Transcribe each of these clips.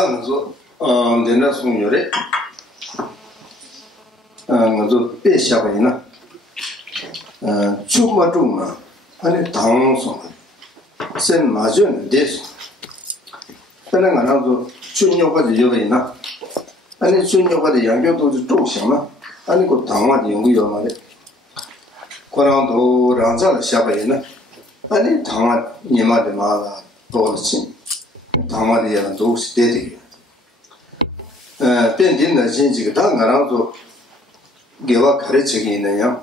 다음에서 내가 송열에 먼저 빼셔버리나 주마중나 아니 당송 sen 맞은 데서 그는 가나도 준요가 되어버리나 아니 준요가 되 양교도 좀想나 아니 그 당화도 연구요 말에 고랑도 랑자를 샤버리나 아니 당화 니마데 마다 도르친 당화되는 도시 되게 변진의 진지가 당가라도 개와 가르치기 있느냐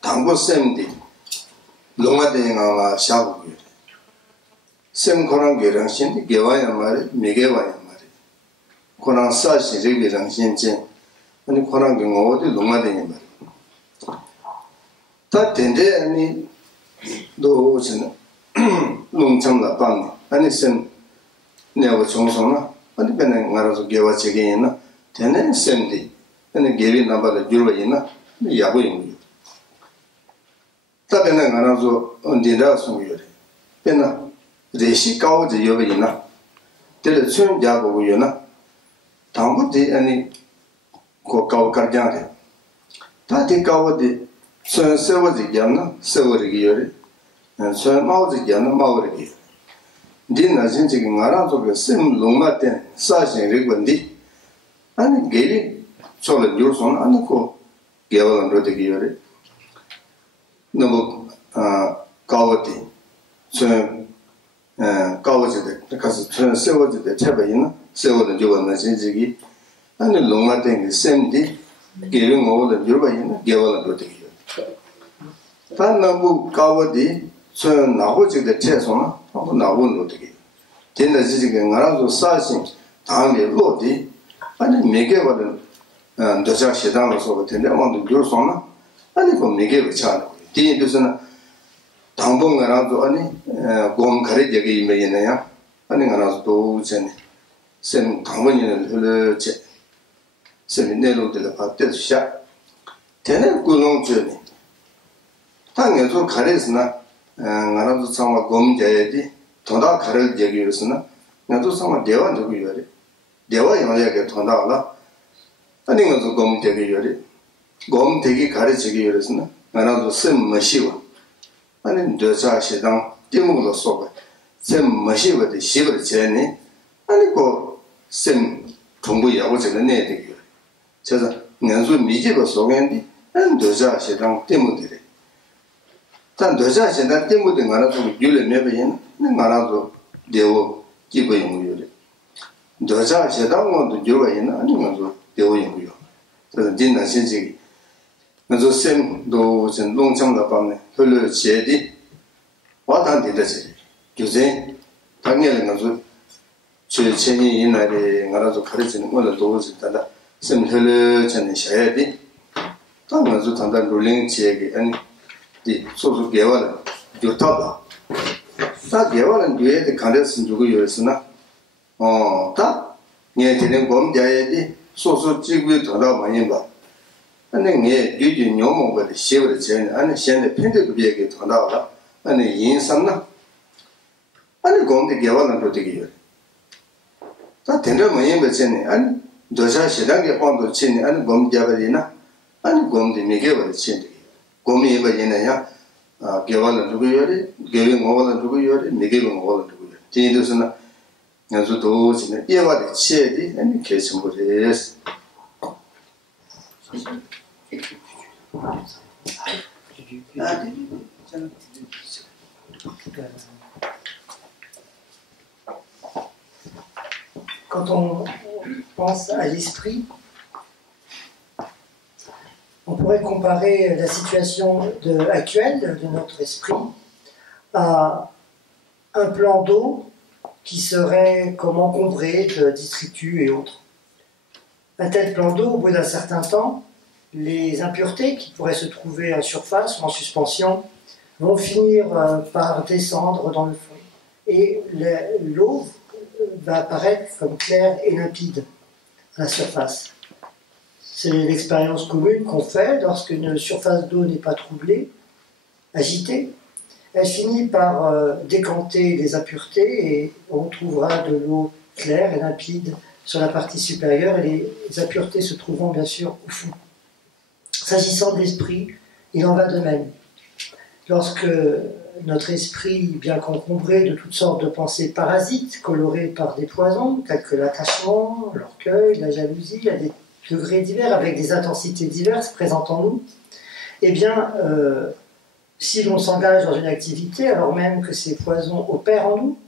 당고 쌤디 농아대행아가 샤고요 쌤 고랑 개랑신 개와야 말이 미개와야 말이 고랑 사시 레비랑신진 아니 고랑 경어도 농아대행 말이 다 된데 아니 도지는 농창다 빵 아니 쌤 내가 정성나 아니 배는 알아서 개와 제게나 되는 쌤디 아니 개비 나바다 줄어이나 야고잉 다배는 알아서 언제라 소요래 배나 레시 가오지 여기나 때를 춘 야고요나 당부지 아니 고 가오 가장데 다디 가오디 춘 세워지 야나 세워리기 요래 춘 마오지 야나 마오리기 니나 진지가 알아서 그 쌤 롱마된 사신 리건디 아니 개리 저를 요소는 아니고 개발은 그렇게 요래 너무 가오디 춘 가오지데 가서 춘 세워지데 제바이나 세워는 저거는 진지기 아니 롱마된 쌤디 개는 뭐를 요바이나 개발은 그렇게 요래 단 너무 가오디 춘 나고지데 제소나 나오는 어떻게 된다 지금 알아서 사신 다음에 로디 아니 매개거든 도자 시장으로서 된다 뭐도 줄소나 아니 그 매개를 차는 뒤에서는 당봉 알아서 아니 곰 가래 얘기 이메이네요 아니 알아서 또 전에 쌤 당원이는 흘러제 쌤 내로들 받대서 되는 구농전이 당연히 가래스나 나라도 상황 검자야지 돈다 가를 얘기였으나 나도 상황 대화 누구 이래 대화 영역에 돈다가 아니 것도 검되게 이래 검되게 가르치기 이랬으나 나라도 쌤 마시고 아니 저자 시당 띠무로 쏘고 쌤 마시고도 시를 제니 아니 그쌤 정부 야구 전에 내 되게 그래서 년수 미지로 쏘겠는데 안 저자 시당 띠무들이 단 도자 신다 때문에 말아서 유래 매배는 말아서 대우 기부 연구요래 도자 신다고도 유가 있나 아니면서 대우 연구요 그래서 진짜 신지 그래서 쌤도 전 농장다 밤에 흘러 제디 와단데 되지 교재 당연히 가서 제 체니 이날에 말아서 가르치는 거는 도우지다 쌤 흘러 전에 셔야지 당연히 단단 롤링 지역에 아니 소소 개발은 좋다다. 다 개발은 뒤에 간데스 주고 요랬으나 다 네 되는 검자에디 소소 지구에 돌아 많이 봐. 아니 네 유지 녀모가 시월에 전에 아니 현재 팬들 비에게 돌아와. 아니 인상나. 아니 검대 개발은 또 되게 요. 다 된다 많이 버전에 아니 도자 시장에 본도 친이 아니 검자버리나 아니 검대 미개버 친이 고미 이번에야 개발은 누구요래 개인 뭐는 누구요래 내게는 뭐는 누구요래 뒤에서는 아주 도지는 예와의 치에디 아니 계승거래스 Quand on pense à l'esprit, on pourrait comparer la situation actuelle de notre esprit à un plan d'eau qui serait comme encombré de détritus et autres. Un tel plan d'eau, au bout d'un certain temps, les impuretés qui pourraient se trouver en surface ou en suspension vont finir par descendre dans le fond. Et l'eau va apparaître comme claire et limpide à la surface. C'est l'expérience commune qu'on fait lorsqu'une surface d'eau n'est pas troublée, agitée. Elle finit par décanter les impuretés et on trouvera de l'eau claire et limpide sur la partie supérieure et les impuretés se trouvant bien sûr au fond. S'agissant de l'esprit, il en va de même. Lorsque notre esprit, bien qu'encombré de toutes sortes de pensées parasites, colorées par des poisons, tels que l'attachement, l'orgueil, la jalousie, à des degrés divers, avec des intensités diverses présentes en nous, eh bien, si l'on s'engage dans une activité, alors même que ces poisons opèrent en nous,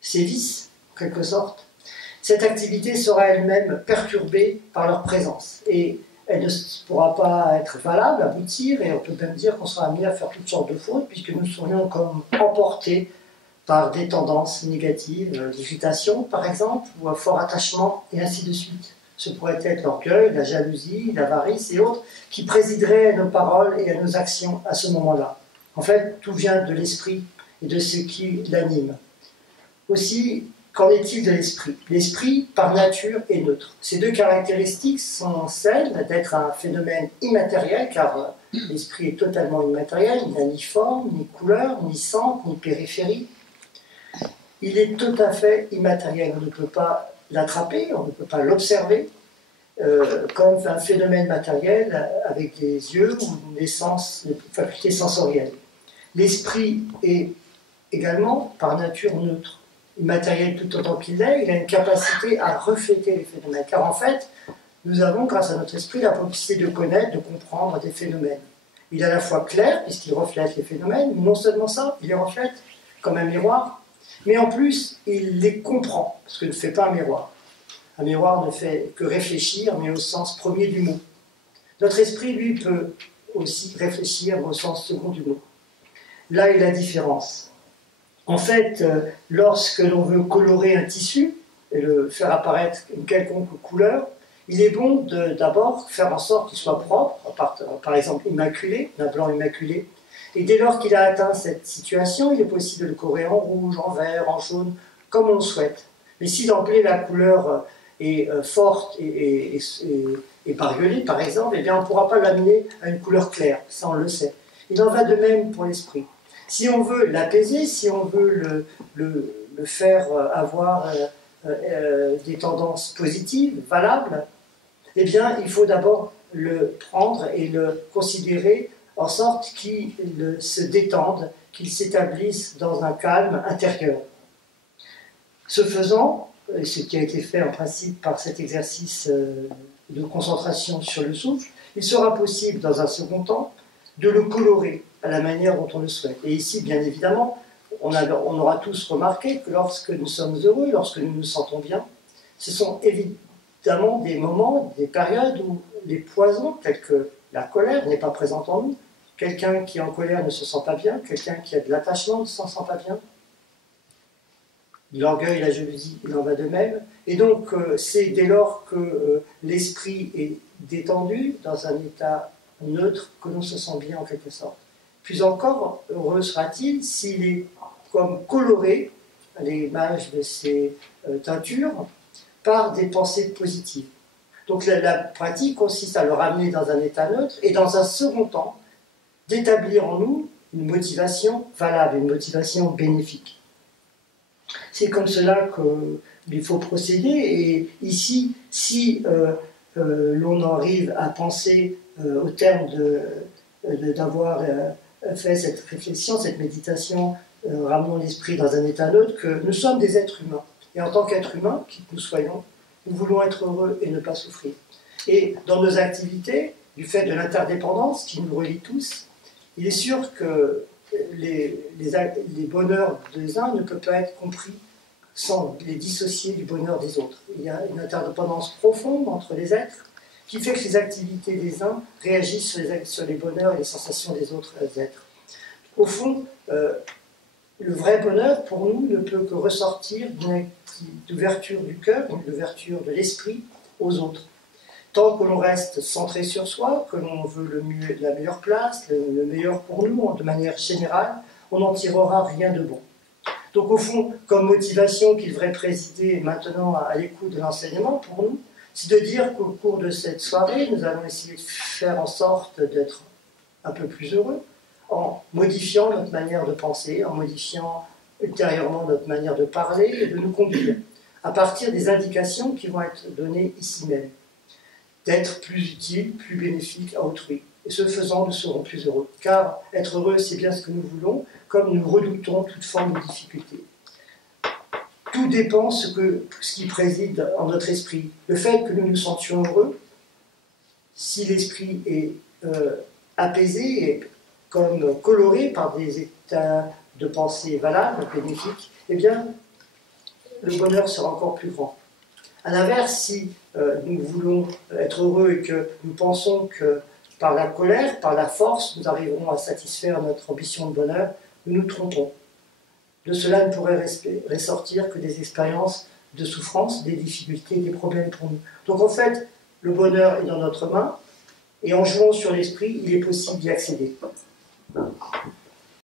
ces vices, en quelque sorte, cette activité sera elle-même perturbée par leur présence. Et elle ne pourra pas être valable, aboutir, et on peut même dire qu'on sera amené à faire toutes sortes de fautes, puisque nous serions comme emportés par des tendances négatives, l'irritation par exemple, ou un fort attachement, et ainsi de suite. Ce pourrait être l'orgueil, la jalousie, l'avarice et autres, qui présideraient à nos paroles et à nos actions à ce moment-là. En fait, tout vient de l'esprit et de ce qui l'anime. Aussi, qu'en est-il de l'esprit? L'esprit, par nature, est neutre. Ces deux caractéristiques sont celles d'être un phénomène immatériel, car l'esprit est totalement immatériel, il n'a ni forme, ni couleur, ni centre, ni périphérie. Il est tout à fait immatériel, on ne peut pas l'attraper, on ne peut pas l'observer comme un phénomène matériel avec des yeux ou des sens, des facultés sensorielles. L'esprit est également, par nature, neutre. Immatériel tout autant qu'il l'est, il a une capacité à refléter les phénomènes. Car en fait, nous avons, grâce à notre esprit, la possibilité de connaître, de comprendre des phénomènes. Il est à la fois clair, puisqu'il reflète les phénomènes, mais non seulement ça, il les reflète comme un miroir, mais en plus, il les comprend, ce que ne fait pas un miroir. Un miroir ne fait que réfléchir, mais au sens premier du mot. Notre esprit, lui, peut aussi réfléchir au sens second du mot. Là est la différence. En fait, lorsque l'on veut colorer un tissu et le faire apparaître une quelconque couleur, il est bon d'abord faire en sorte qu'il soit propre, par exemple immaculé, d'un blanc immaculé. Et dès lors qu'il a atteint cette situation, il est possible de le colorer en rouge, en vert, en jaune, comme on le souhaite. Mais si d'emblée la couleur est forte et bariolée, par exemple, eh bien on ne pourra pas l'amener à une couleur claire, ça on le sait. Il en va de même pour l'esprit. Si on veut l'apaiser, si on veut le faire avoir des tendances positives, valables, eh bien, il faut d'abord le prendre et le considérer en sorte qu'il se détende, qu'il s'établisse dans un calme intérieur. Ce faisant, et ce qui a été fait en principe par cet exercice de concentration sur le souffle, il sera possible, dans un second temps, de le colorer à la manière dont on le souhaite. Et ici, bien évidemment, on aura tous remarqué que lorsque nous sommes heureux, lorsque nous nous sentons bien, ce sont évidemment des moments, des périodes où les poisons, tels que la colère, n'est pas présente en nous. Quelqu'un qui est en colère ne se sent pas bien, quelqu'un qui a de l'attachement ne se sent pas bien. L'orgueil, la jalousie, il en va de même. Et donc, c'est dès lors que l'esprit est détendu, dans un état neutre, que l'on se sent bien en quelque sorte. Puis encore, heureux sera-t-il s'il est comme coloré à l'image de ces teintures par des pensées positives. Donc la pratique consiste à le ramener dans un état neutre et dans un second temps, d'établir en nous une motivation valable, une motivation bénéfique. C'est comme cela qu'il faut procéder. Et ici, si l'on arrive à penser au terme d'avoir fait cette réflexion, cette méditation, ramenons l'esprit dans un état neutre, que nous sommes des êtres humains. Et en tant qu'êtres humains, qui que nous soyons, nous voulons être heureux et ne pas souffrir. Et dans nos activités, du fait de l'interdépendance qui nous relie tous, il est sûr que les bonheurs des uns ne peuvent pas être compris sans les dissocier du bonheur des autres. Il y a une interdépendance profonde entre les êtres qui fait que les activités des uns réagissent sur les bonheurs et les sensations des autres êtres. Au fond, le vrai bonheur, pour nous, ne peut que ressortir d'une ouverture du cœur, d'une ouverture de l'esprit aux autres. Tant que l'on reste centré sur soi, que l'on veut la meilleure place, le meilleur pour nous, de manière générale, on n'en tirera rien de bon. Donc au fond, comme motivation qui devrait présider maintenant à l'écoute de l'enseignement pour nous, c'est de dire qu'au cours de cette soirée, nous allons essayer de faire en sorte d'être un peu plus heureux, en modifiant notre manière de penser, en modifiant ultérieurement notre manière de parler et de nous conduire. à partir des indications qui vont être données ici même, d'être plus utile, plus bénéfique à autrui. Et ce faisant, nous serons plus heureux. Car être heureux, c'est bien ce que nous voulons, comme nous redoutons toute forme de difficulté. Tout dépend ce qui préside en notre esprit. Le fait que nous nous sentions heureux, si l'esprit est apaisé et comme coloré par des états de pensée valables, bénéfiques, eh bien, le bonheur sera encore plus grand. À l'inverse, si nous voulons être heureux et que nous pensons que par la colère, par la force, nous arriverons à satisfaire notre ambition de bonheur, nous nous trompons. De cela ne pourrait ressortir que des expériences de souffrance, des difficultés, des problèmes pour nous. Donc en fait, le bonheur est dans notre main, et en jouant sur l'esprit, il est possible d'y accéder.